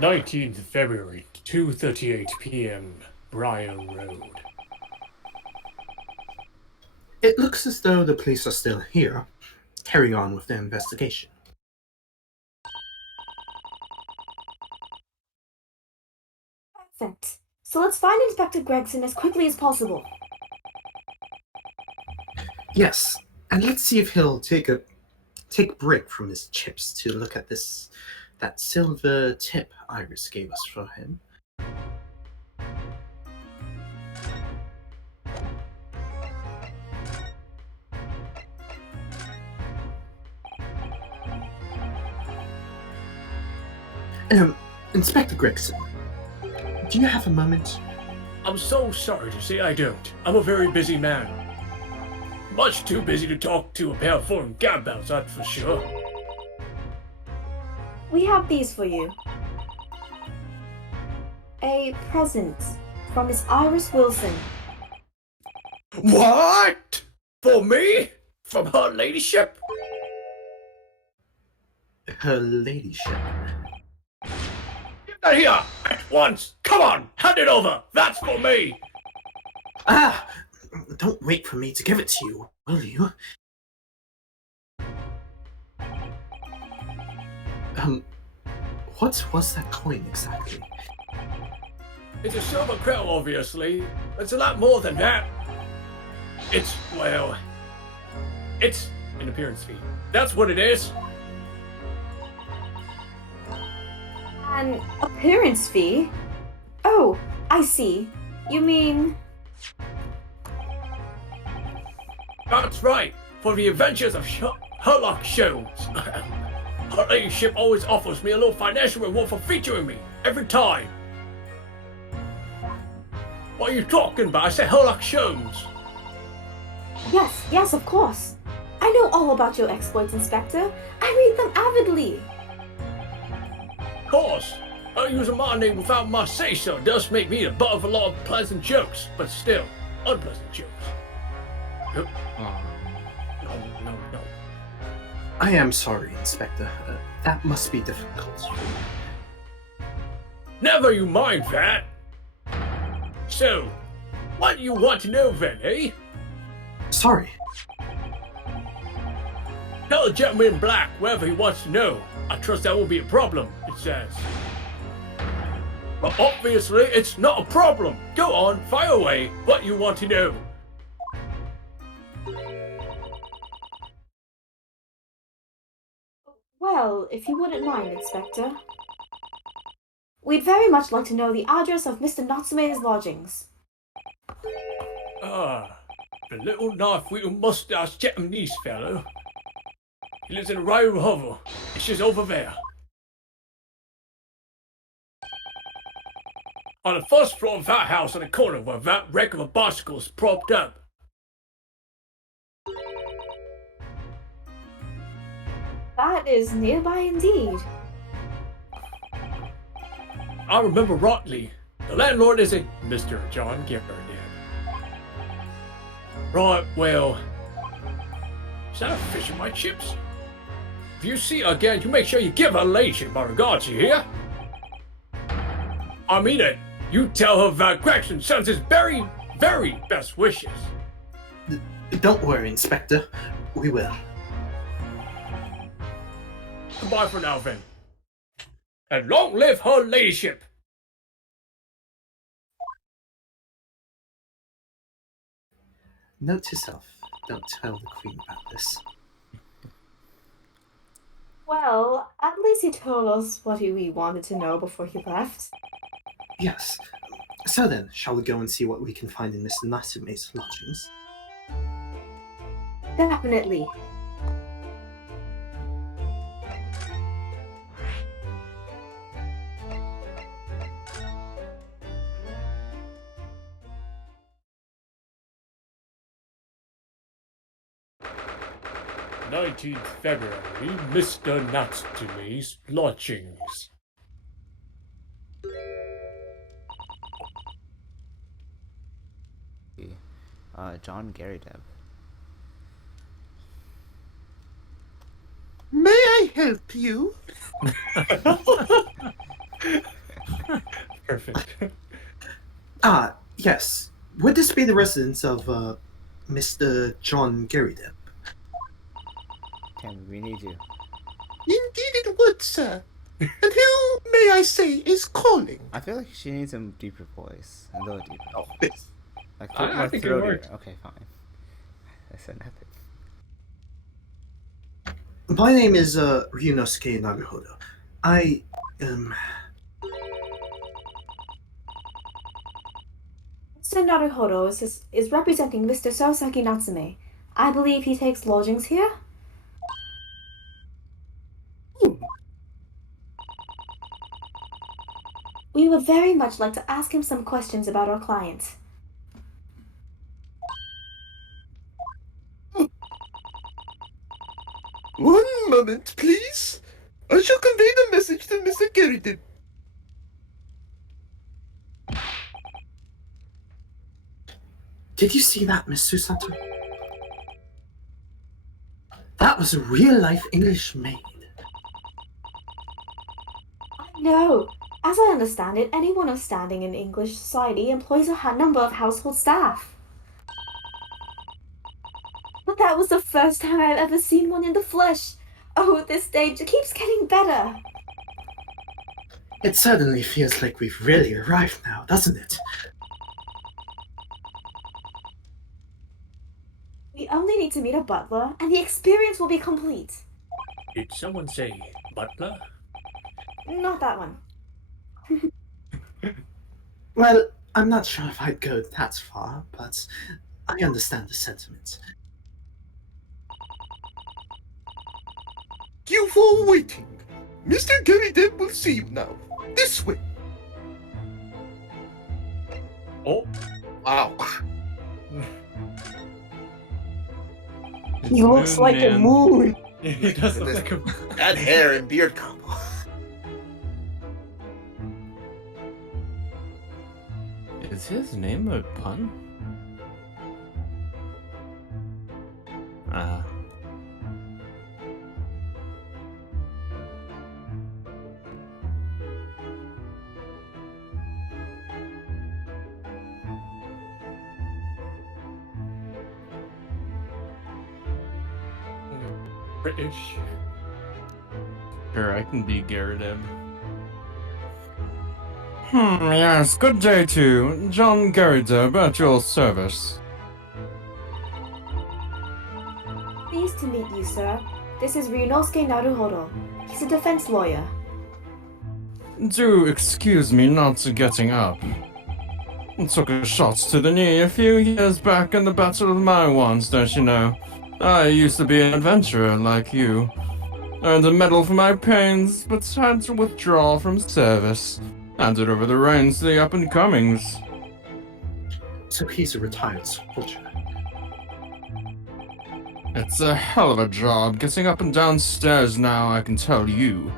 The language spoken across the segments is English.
19th February, 2:38 p.m., Briar Road. It looks as though the police are still here, carrying on with their investigation. Perfect. So let's find Inspector Gregson as quickly as possible. Yes, and let's see if he'll take a break from his chips to look at that silver tip Iris gave us for him. Inspector Gregson, do you have a moment? I'm so sorry to say I don't. I'm a very busy man. Much too busy to talk to a pair of foreign gabouts, that's for sure. We have these for you. A present from Miss Iris Wilson. What? For me? From her ladyship? Her ladyship. Get that here! At once! Come on! Hand it over! That's for me! Ah! Don't wait for me to give it to you, will you? What was that coin exactly? It's a silver crown, obviously. It's a lot more than that. It's an appearance fee. That's what it is. An appearance fee? Oh, I see. You mean... That's right. For the adventures of Sherlock shows. Her ladyship always offers me a little financial reward for featuring me. Every time. What are you talking about? I said Sherlock shows. Yes, of course. I know all about your exploits, Inspector. I read them avidly. Of course. Using my name without my say-so does make me the butt of a lot of pleasant jokes, but still, unpleasant jokes. No. I am sorry, Inspector. That must be difficult. Never you mind that. So, what do you want to know then, eh? Sorry. Tell the gentleman in black whatever he wants to know. I trust that won't be a problem, it says. But obviously, it's not a problem. Go on, fire away. What you want to know? Well, if you wouldn't mind, Inspector. We'd very much like to know the address of Mr. Natsume's lodgings. The little knife-wielding mustache Japanese fellow. He lives in a railroad hovel. It's just over there. On the first floor of that house on the corner where that wreck of a bicycle is propped up. That is nearby indeed. I remember rightly. The landlord is a Mr. John Garrett. Right, well... Is that a fish in my chips? If you see her again, you make sure you give her ladyship my regards, you hear? I mean it. You tell her that Gregson sends his very, very best wishes. Don't worry, Inspector. We will. Goodbye for now, then. And long live her ladyship! Note to self, don't tell the Queen about this. Well, at least he told us what we wanted to know before he left. Yes. So then, shall we go and see what we can find in Mr. Natsume's lodgings? Definitely. "19th February, Mr. Natsume's lodgings." John Gary Deb. May I help you? Perfect. Ah, yes. Would this be the residence of Mr. John Garrydeb? Damn, we need you. Indeed it would, sir. And who, may I say, is calling? I feel like she needs a deeper voice. A little deeper. Oh, this. Like I more think it throatier. works. Okay, fine. I said nothing. My name is Ryunosuke Naruhodo. I Mr. Naruhodo is representing Mr. Soseki Natsume. I believe he takes lodgings here? We would very much like to ask him some questions about our client. One moment, please. I shall convey the message to Mr. Garrydeb. Did you see that, Miss Susato? That was a real-life English maid. No. As I understand it, anyone of standing in English society employs a number of household staff. But that was the first time I've ever seen one in the flesh. Oh, this stage keeps getting better. It certainly feels like we've really arrived now, doesn't it? We only need to meet a butler, and the experience will be complete. Did someone say butler? Not that one. Well, I'm not sure if I'd go that far, but I understand the sentiment. Thank you for waiting. Mr. Garrydeb will see you now. This way. Oh, Wow. He looks like a moon! He does look like a. That hair and beard combo. Is his name a pun? Ah. British. Sure, I can be Garrydeb. Yes, good day to you. John Garrydeb at your service. Pleased to meet you, sir. This is Ryunosuke Naruhodo. He's a defense lawyer. Do excuse me not getting up. Took a shot to the knee a few years back in the Battle of Maiwans, don't you know? I used to be an adventurer like you. Earned a medal for my pains, but had to withdraw from service. Handed over the reins to the up-and-comings. So he's a retired soldier. It's a hell of a job getting up and down stairs now, I can tell you.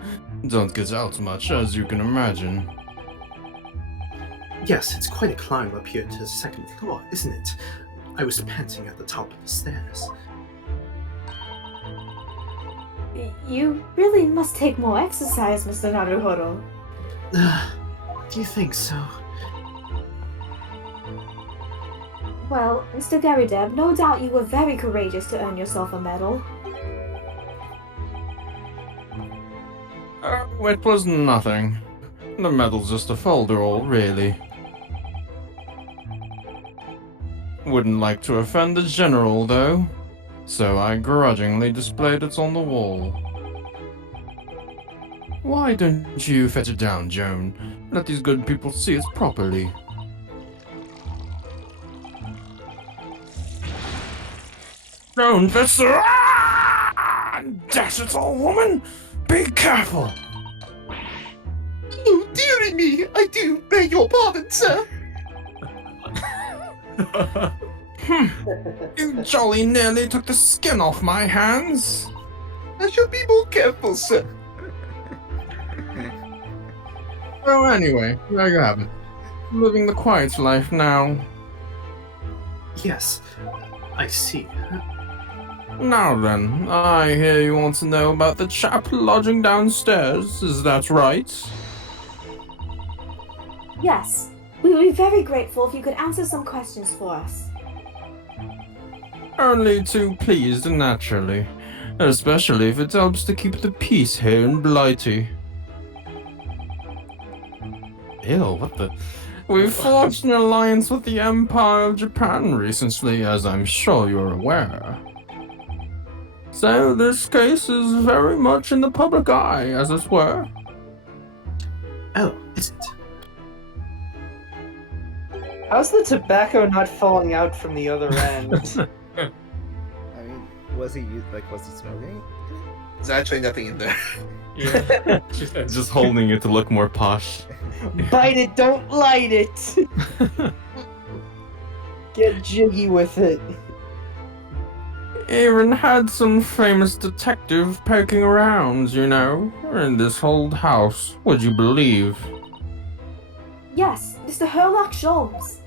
Don't get out much, as you can imagine. Yes, it's quite a climb up here to the second floor, isn't it? I was panting at the top of the stairs. You really must take more exercise, Mr. Naruhodo. Do you think so? Well, Mr. Garrydeb, no doubt you were very courageous to earn yourself a medal. It was nothing. The medal's just a folderol, really. Wouldn't like to offend the general, though, so I grudgingly displayed it on the wall. Why don't you fetch it down, Joan? Let these good people see it properly. Joan, fetch the... Ah! Dash it, old woman! Be careful! Oh, dearie me, I do beg your pardon, sir. You jolly nearly took the skin off my hands! I shall be more careful, sir. Well, anyway, there you have it. Living the quiet life now. Yes, I see. Now then, I hear you want to know about the chap lodging downstairs, is that right? Yes, we would be very grateful if you could answer some questions for us. Only too pleased, naturally. Especially if it helps to keep the peace here in Blighty. Ew, what the... We forged an alliance with the Empire of Japan recently, as I'm sure you're aware. So this case is very much in the public eye, as it were. Oh, is it? How's the tobacco not falling out from the other end? I mean, was he smoking? There's actually nothing in there. Yeah. Just holding it to look more posh. Bite it, don't light it! Get jiggy with it. Even had some famous detective poking around, you know, in this old house, would you believe? Yes, Mr. Herlock Sholmes.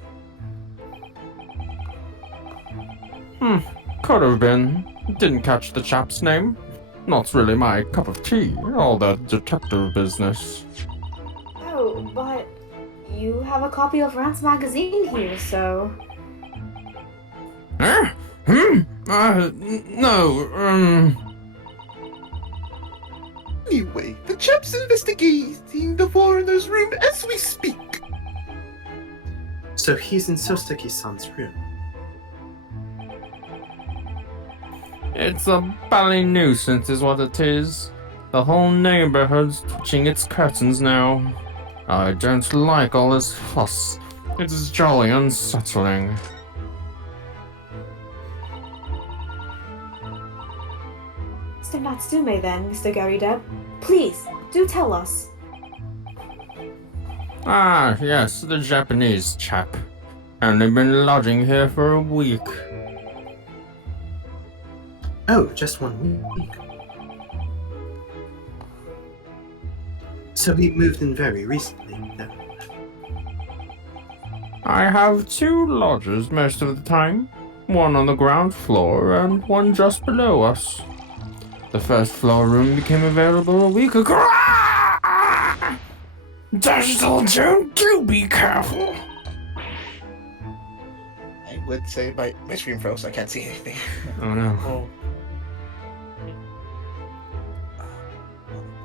Could have been. Didn't catch the chap's name. Not really my cup of tea, all that detective business. Oh, but you have a copy of Rant's magazine here, so... No, Anyway, the chap's investigating the foreigner's room as we speak. So he's in Soseki-san's room. It's a bally nuisance is what it is. The whole neighborhood's twitching its curtains now. I don't like all this fuss. It is jolly unsettling. Mr. Natsume then, Mr. Garudeb. Please, do tell us. Ah, yes, the Japanese chap. Only been lodging here for a week. Oh, just 1 week. So he moved in very recently, then. I have 2 lodgers most of the time. One on the ground floor and one just below us. The first floor room became available a week ago. Ah! Digital Joe, do be careful. I would say my screen froze, so I can't see anything. Oh no. Oh.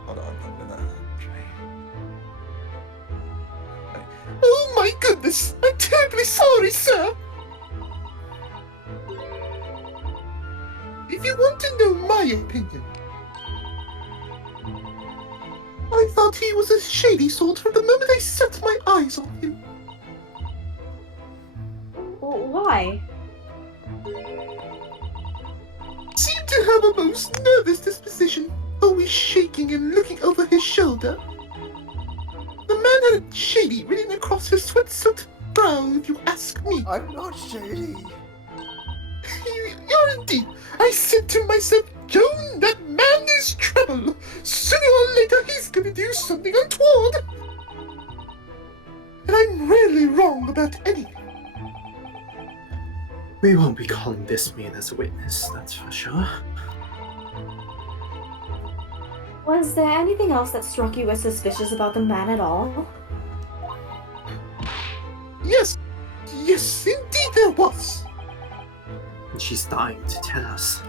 Hold on, I'm gonna try. Oh my goodness! I'm terribly sorry, sir! If you want to know my opinion, I thought he was a shady sort from the moment I set my eyes on him. Why? Seemed to have a most nervous disposition, always shaking and looking over his shoulder. The man had a shady written across his sweat-soaked brow, if you ask me. I'm not shady. You're indeed. I said to myself, Joan, that man is trouble. Sooner or later, he's gonna do something untoward. And I'm rarely wrong about anything. We won't be calling this man as a witness, that's for sure. Was there anything else that struck you as suspicious about the man at all? Yes, indeed there was. And she's dying to tell us.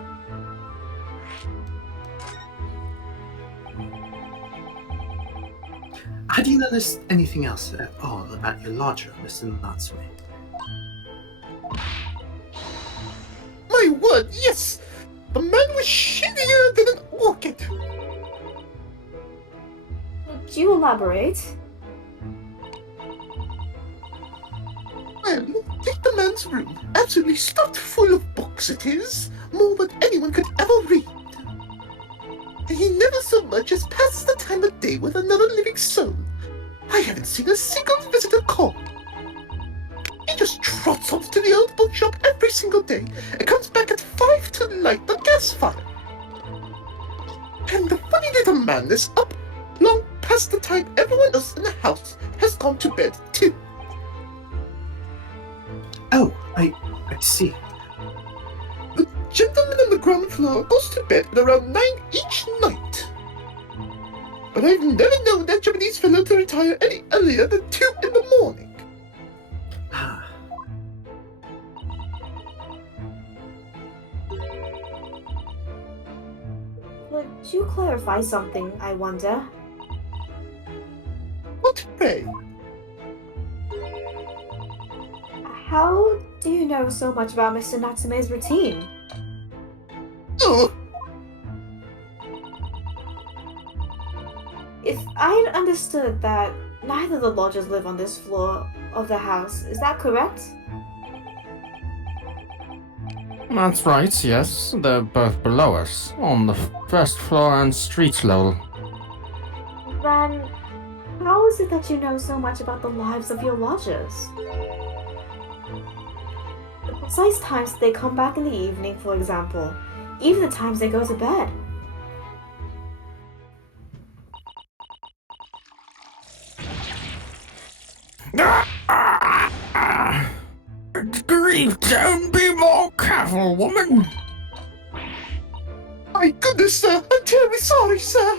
Had you noticed anything else at all about your lodger, Mr. Natsume? My word, yes! The man was shinier than an orchid. Would you elaborate? Well, take the man's room. Absolutely stuffed full of books it is. More than anyone could ever read. And he never so much as passes the time of day with another living soul. I haven't seen a single visitor call. He just trots off to the old bookshop every single day and comes back at 5 to light the gas fire. And the funny little man is up long past the time everyone else in the house has gone to bed too. Oh, I see. The gentleman on the ground floor goes to bed at around 9 each night. but I've never known that Japanese fellow to retire any earlier than 2 in the morning. Ah. Could you clarify something, I wonder? What pray? How do you know so much about Mr. Natsume's routine? Oh, If I had understood that neither of the lodgers live on this floor of the house, is that correct? That's right, yes. They're both below us, on the first floor and street level. Then, how is it that you know so much about the lives of your lodgers? The precise times they come back in the evening, for example, even the times they go to bed. Grief, don't be more careful, woman! my goodness, sir! I'm terribly sorry, sir!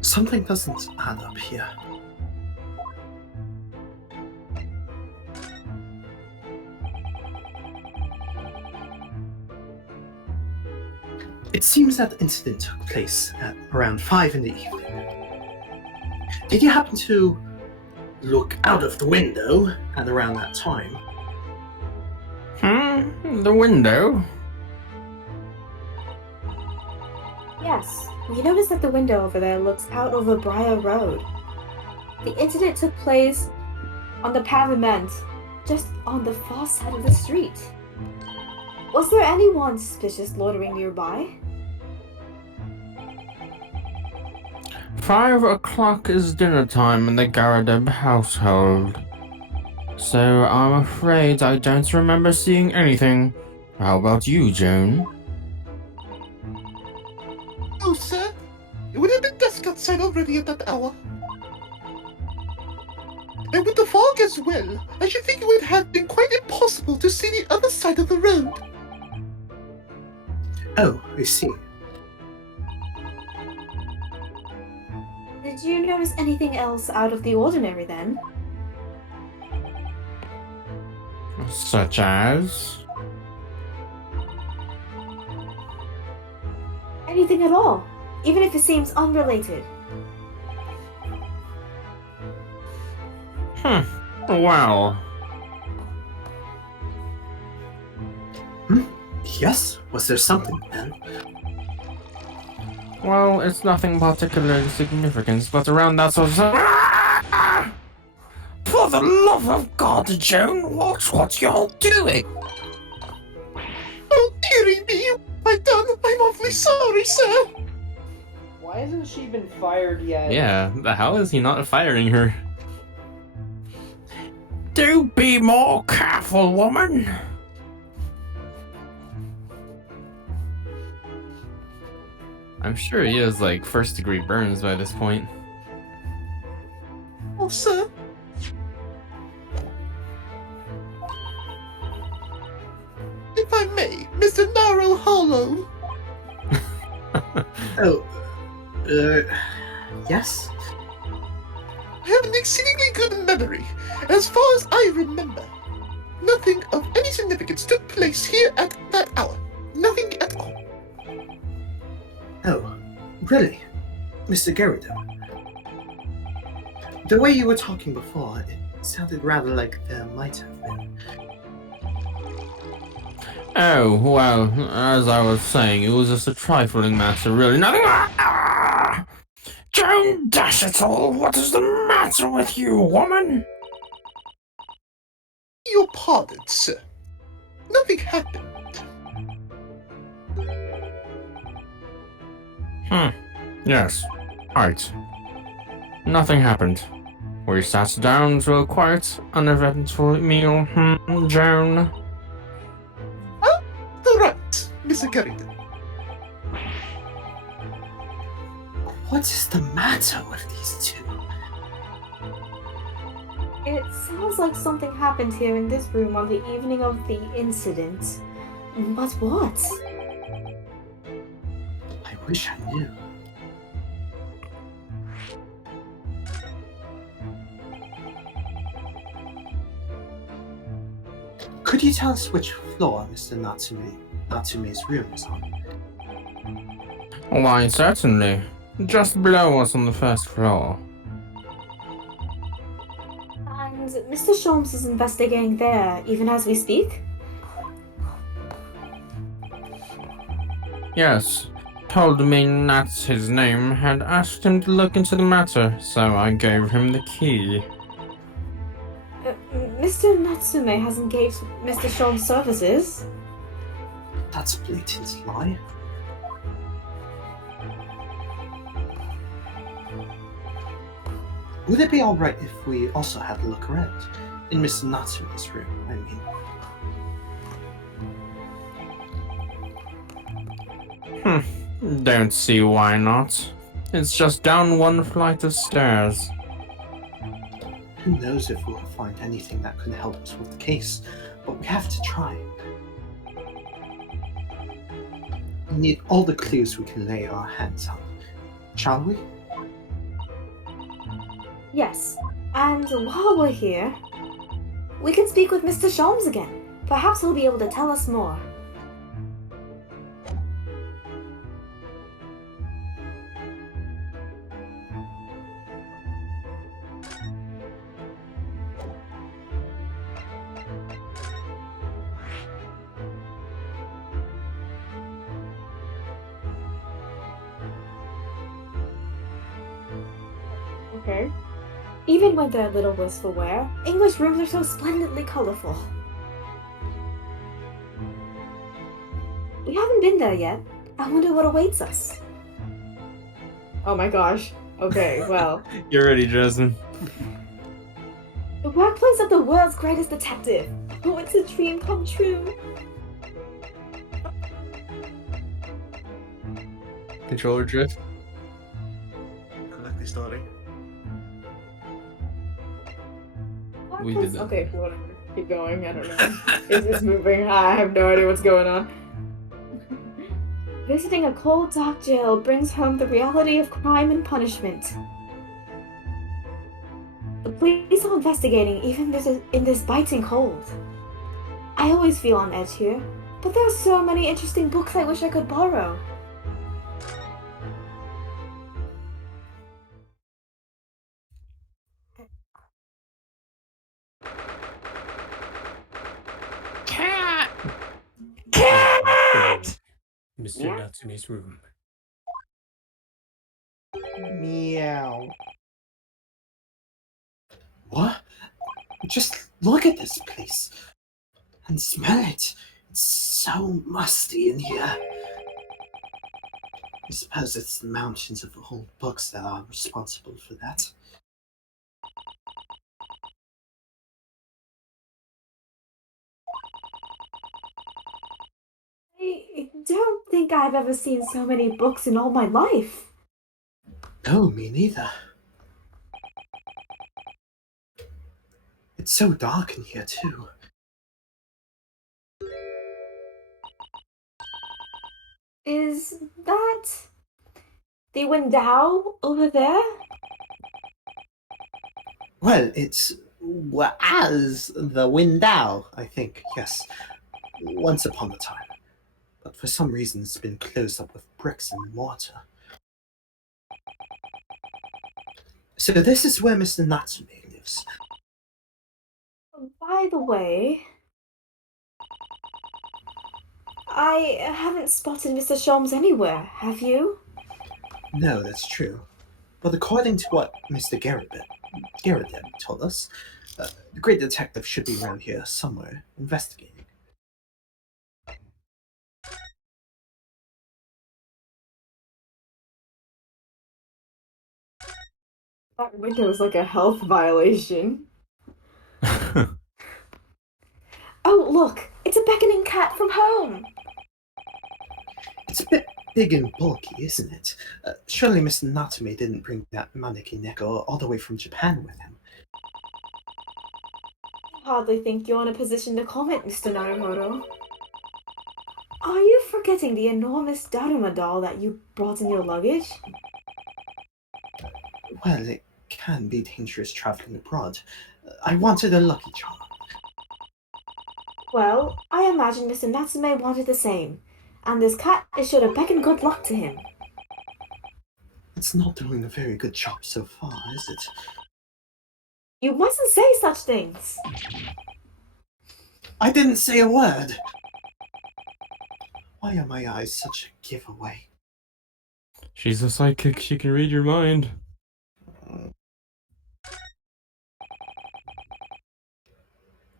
Something doesn't add up here. It seems that the incident took place at around 5 in the evening. Did you happen to look out of the window at around that time? The window? Yes, you notice that the window over there looks out over Briar Road. The incident took place on the pavement, just on the far side of the street. Was there anyone suspicious loitering nearby? 5 o'clock is dinner time in the Garadeb household. So I'm afraid I don't remember seeing anything. How about you, Joan? Oh, sir, it would have been dusk outside already at that hour. And with the fog as well, I should think it would have been quite impossible to see the other side of the road. Oh, I see. Did you notice anything else out of the ordinary then? Such as? Anything at all, even if it seems unrelated. Well, Yes? Was there something then? well, it's nothing particularly significant, but around that sort of... For the love of God, Joan, watch what you're doing! Oh, dearie me, I've done. I'm awfully sorry, sir. Why hasn't she been fired yet? Yeah, the hell is he not firing her? Do be more careful, woman! I'm sure he has, like, first-degree burns by this point. Oh, sir. If I may, Mr. Narrow Hollow. Oh, yes? I have an exceedingly good memory. As far as I remember, nothing of any significance took place here at that hour. Nothing at all. Oh, really? Mr. Garrido? The way you were talking before, it sounded rather like there might have been. Oh, well, as I was saying, it was just a trifling matter, really. Nothing. Joan, dash it all! What is the matter with you, woman? Your pardon, sir. Nothing happened. Yes. Right. Nothing happened. We sat down to a quiet, uneventful meal, Joan? Right, Mr. Garrido. What is the matter with these two? It sounds like something happened here in this room on the evening of the incident. But what? I wish I knew. Could you tell us which floor Mr. Natsume's room is on? Why, certainly. Just below us on the first floor. And Mr. Sholmes is investigating there, even as we speak? Yes. Told me that's his name, had asked him to look into the matter, so I gave him the key. Mr. Natsume has engaged Mr. Sholmes' services. That's a blatant lie. Would it be alright if we also had a look around? In Mr. Natsume's room, I mean. Don't see why not. It's just down one flight of stairs. Who knows if we'll find anything that can help us with the case, but we have to try. We need all the clues we can lay our hands on. Shall we? Yes, and while we're here, we can speak with Mr. Sholmes again. Perhaps he'll be able to tell us more. Okay. Even when they're a little wistful wear, English rooms are so splendidly colorful. We haven't been there yet. I wonder what awaits us. Oh my gosh. Okay, well. You're ready, Jasmine. The workplace of the world's greatest detective. Oh, it's a dream come true. Controller drift. Unlucky story. We did that. Okay, whatever. Keep going. I don't know. Is this moving? I have no idea what's going on. Visiting a cold, dark jail brings home the reality of crime and punishment. The police are investigating even in this biting cold. I always feel on edge here, but there are so many interesting books I wish I could borrow. Mr. Natsume's room. Meow. What? Just look at this place. And smell it. It's so musty in here. I suppose it's the mountains of old books that are responsible for that. I don't think I've ever seen so many books in all my life. No, me neither. It's so dark in here, too. Is that the window over there? Well, it's as the window, I think, yes. Once upon a time. But for some reason it's been closed up with bricks and mortar. So this is where Mr. Natsume lives. By the way, I haven't spotted Mr. Sholmes anywhere, have you? No, that's true. But according to what Mr. Garrett told us, the great detective should be around here somewhere, investigating. That window is like a health violation. Oh, look! It's a beckoning cat from home! It's a bit big and bulky, isn't it? Surely Mr. Natsume didn't bring that mannequin neko all the way from Japan with him. I hardly think you're in a position to comment, Mr. Naruhodo. Are you forgetting the enormous Daruma doll that you brought in your luggage? Well, it can be dangerous traveling abroad. I wanted a lucky charm. Well, I imagine Mr. Natsume wanted the same, and this cat is sure to beckon good luck to him. It's not doing a very good job so far, is it? You mustn't say such things! I didn't say a word! Why are my eyes such a giveaway? She's a psychic, she can read your mind.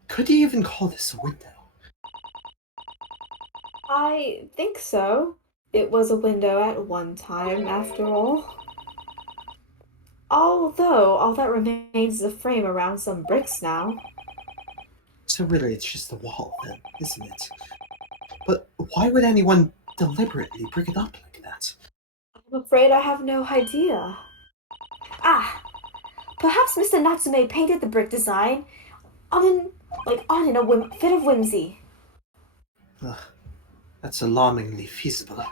Could you even call this a window? I think so. It was a window at one time, after all. Although, all that remains is a frame around some bricks now. So really it's just a wall then, isn't it? But why would anyone deliberately brick it up like that? I'm afraid I have no idea. Ah! Perhaps Mr. Natsume painted the brick design on in a fit of whimsy. Ugh, that's alarmingly feasible.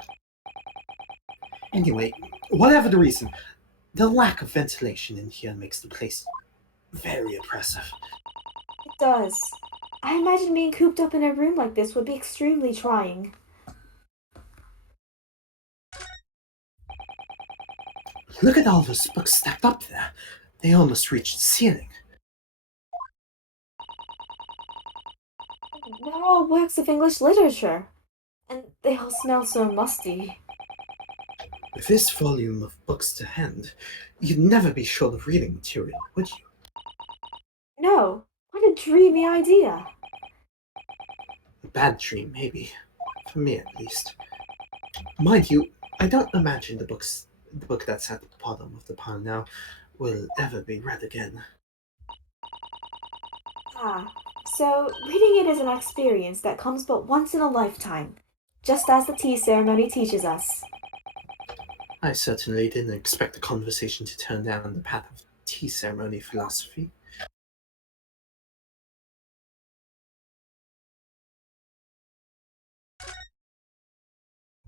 Anyway, whatever the reason, the lack of ventilation in here makes the place very oppressive. It does. I imagine being cooped up in a room like this would be extremely trying. Look at all those books stacked up there. They almost reach the ceiling. They're all works of English literature, and they all smell so musty. With this volume of books to hand, you'd never be short of reading material, would you? No, what a dreamy idea. A bad dream, maybe. For me, at least. Mind you, I don't imagine the book that's at the bottom of the pile now will ever be read again. Ah, so reading it is an experience that comes but once in a lifetime, just as the tea ceremony teaches us. I certainly didn't expect the conversation to turn down the path of tea ceremony philosophy.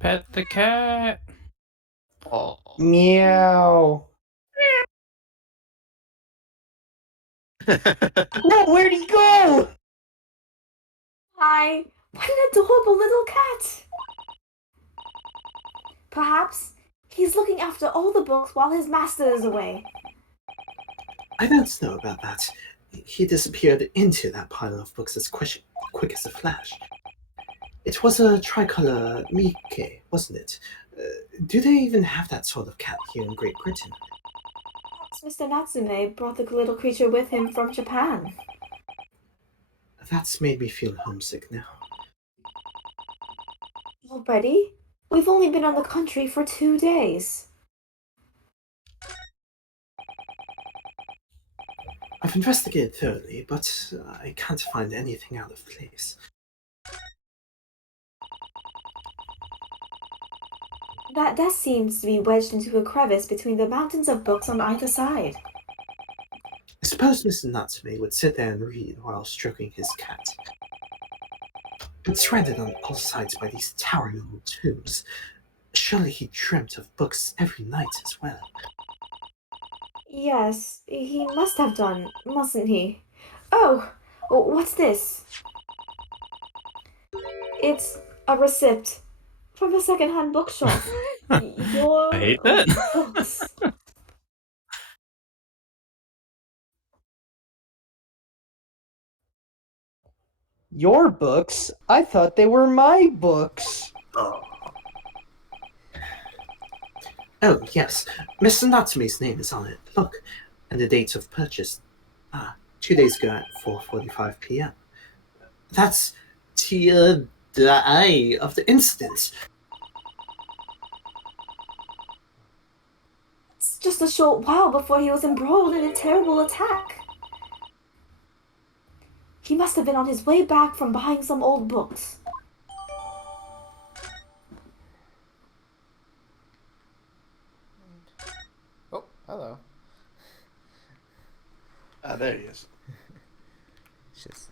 Pet the cat. Oh. Meow. Whoa, where'd he go? Hi, what an adorable little cat! Perhaps he's looking after all the books while his master is away. I don't know about that. He disappeared into that pile of books as quick as a flash. It was a tricolor Mickey, wasn't it? Do they even have that sort of cat here in Great Britain? Perhaps Mr. Natsume brought the little creature with him from Japan. That's made me feel homesick now. Already? We've only been on the country for 2 days. I've investigated thoroughly, but I can't find anything out of place. That desk seems to be wedged into a crevice between the mountains of books on either side. I suppose Mr. Natsume would sit there and read while stroking his cat. It's surrounded on all sides by these towering old tombs. Surely he dreamt of books every night as well. Yes, he must have done, mustn't he? Oh, what's this? It's a receipt from a second-hand bookshop. Your I hate that. books. Your books? I thought they were my books. Oh, yes. Mr. Natsume's name is on it. Look. And the date of purchase. 2 days ago at 4:45 p.m. That's the day of the incident. It's just a short while before he was embroiled in a terrible attack. He must have been on his way back from buying some old books. Oh, hello. There he is. It's just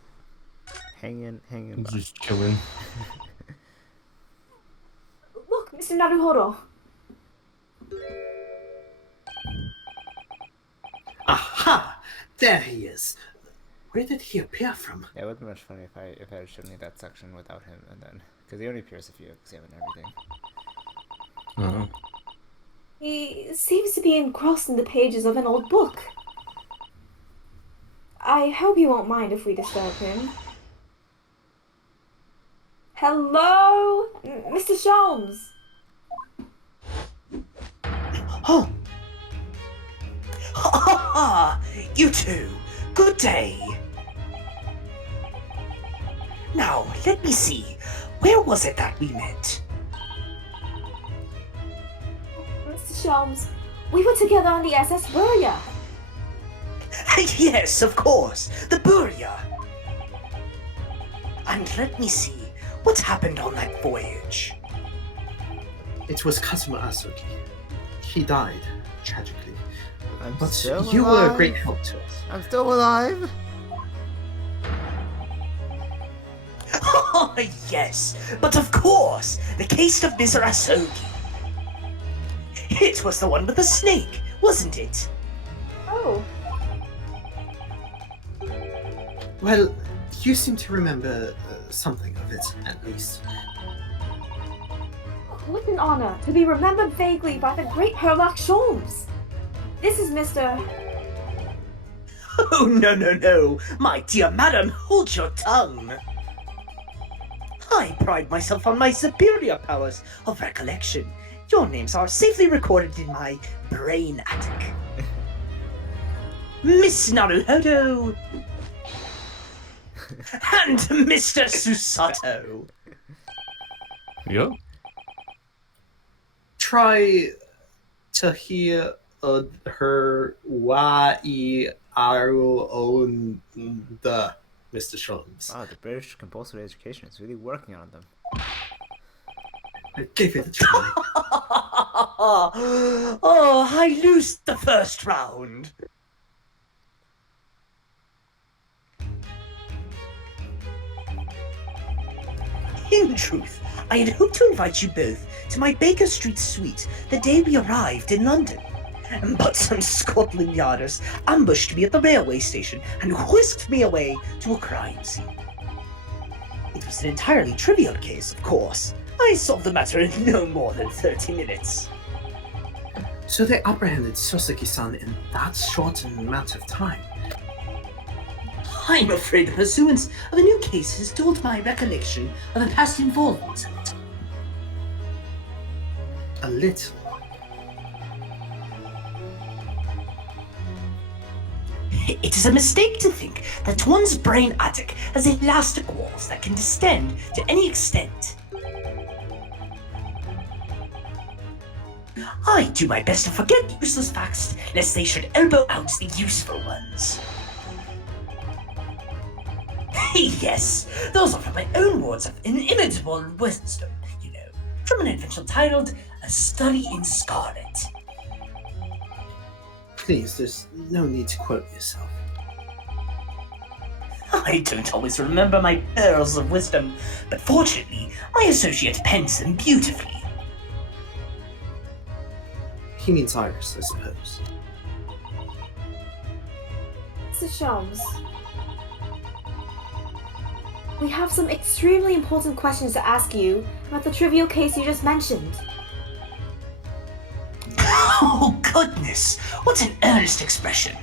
hanging by. Just chilling. Mr. Naruhodo. Aha! There he is. Where did he appear from? Yeah, it would be much funny if I had shown you that section without him, and then because he only appears if you examine everything. He seems to be engrossed in the pages of an old book. I hope you won't mind if we disturb him. Hello? Mr. Sholmes? Oh! Ha ha ha! You two! Good day! Now, let me see. Where was it that we met? Mr. Sholmes, we were together on the SS Burya. Yes, of course! The Burya! And let me see. What happened on that voyage? It was Kazuma Asogi. He died, tragically. But still you were a alive? great help to us. I'm still alive. Oh, yes! But of course! The case of Mr. Asogi. It was the one with the snake, wasn't it? Oh, Well, you seem to remember something of it, at least. what an honor to be remembered vaguely by the great Herlock Sholmes. This is Mr. Oh, no. My dear madam, hold your tongue. I pride myself on my superior powers of recollection. Your names are safely recorded in my brain attic. Miss Naruhodo and Mr. Susato. Yep. Try to hear her the Mr. Sholmes. Wow, the British compulsory education is really working on them. Give it a try. Oh, I lose the first round. In truth, I had hoped to invite you both to my Baker Street suite the day we arrived in London. But some Scotland Yarders ambushed me at the railway station and whisked me away to a crime scene. It was an entirely trivial case, of course. I solved the matter in no more than 30 minutes. So they apprehended Soseki-san in that short amount of time. I'm afraid the pursuance of a new case has dulled my recollection of a past involvement. A little. It is a mistake to think that one's brain attic has elastic walls that can distend to any extent. I do my best to forget useless facts, lest they should elbow out the useful ones. Yes, those are from my own words of inimitable wisdom, you know, from an invention titled A Study in Scarlet. Please, there's no need to quote yourself. I don't always remember my pearls of wisdom, but fortunately, my associate pens them beautifully. He means Iris, I suppose. Mr. Sholmes. We have some extremely important questions to ask you about the trivial case you just mentioned. Oh, goodness! What an earnest expression!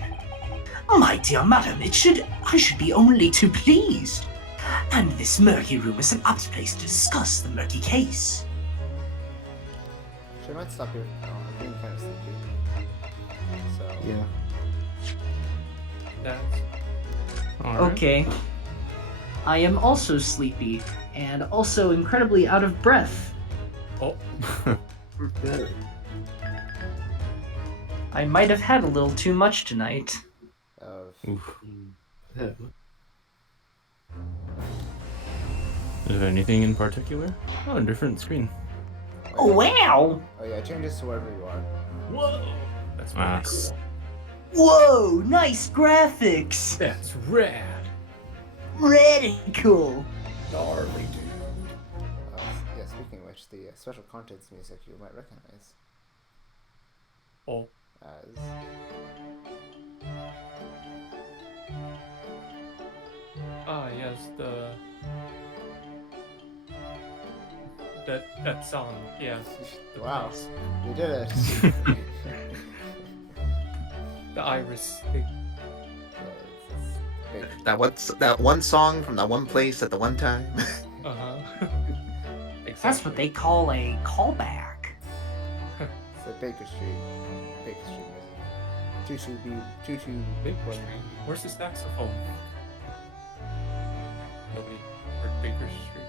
My dear madam, I should be only too pleased. And this murky room is an apt place to discuss the murky case. Actually, I might stop here. Oh, I'm getting kind of sleepy. So Yeah. That's All right. Okay. I am also sleepy and also incredibly out of breath. oh, Good. I might have had a little too much tonight. Oof. Oh. Is there anything in particular? Oh, a different screen. Oh, wow! Oh yeah, change this to wherever you are. whoa, that's pretty Nice. cool. Whoa, nice graphics! That's rad. Radical! Gnarly, dude. Yeah, speaking of which, the special contents music you might recognize Oh, as yes, that song, yes. the wow, place. you did it. The iris thing. Big. That one song from that one place at the one time. Uh-huh. Exactly. That's what they call a callback. It's like Baker Street music. Tutu Baker Street. Where's the saxophone? Nobody heard Baker Street.